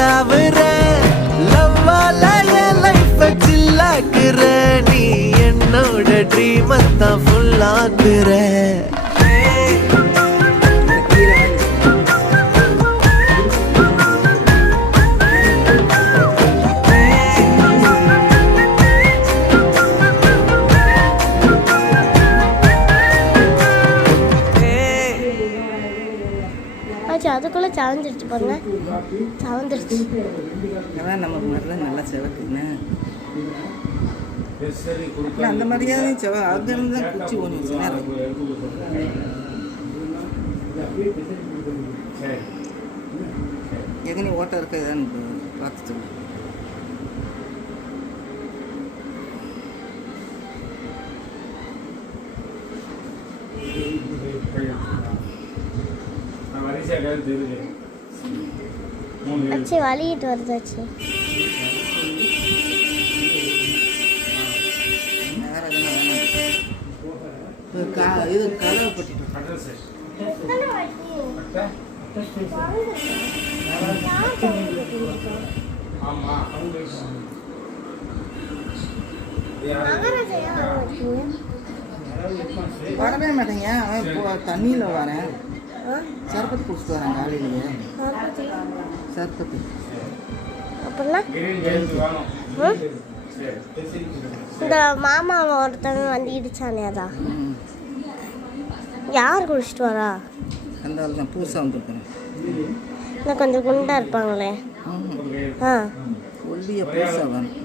தாவுற லவ்வால என் life சில்லாக்குற நீ என்னோட dream தான் ஃபுல்லாக்குற அதுக்குள்ள சாவந்துருச்சு பாருங்க, சாவந்துருச்சு. அதான் நமக்கு மாதிரிலாம் நல்லா செவக்குன்னு அந்த மாதிரியாவே செவ அங்கேருந்து தான் குச்சி ஒன்று வச்சுன்னா எங்கனே ஓட்டம் இருக்க ஏதான்னு பார்த்து சொல்லு. அச்சு வலிக்கிட்டு வருதாச்சு. இது கதவை பட்டிட்டு வரவே மாட்டேங்க. இப்போ தண்ணியில் வரேன், சர்பத்து குடிச்சிட்டு வரேன் காலையிலேயே. சர்பத்து அப்படின்னா இந்த மாமா ஒருத்தவங்க வந்து இடிச்சானே, அதான் யார் குடிச்சிட்டு வரா? அந்த ஆள் தான் புதுசாக வந்துருக்கேன். இன்னும் கொஞ்சம் குண்டா இருப்பாங்களே. ஆ ஒல்லிய புதுசாக வேணும்.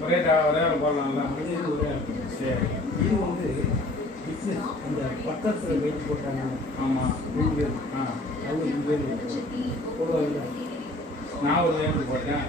நான் ஒரு போட்டேன்.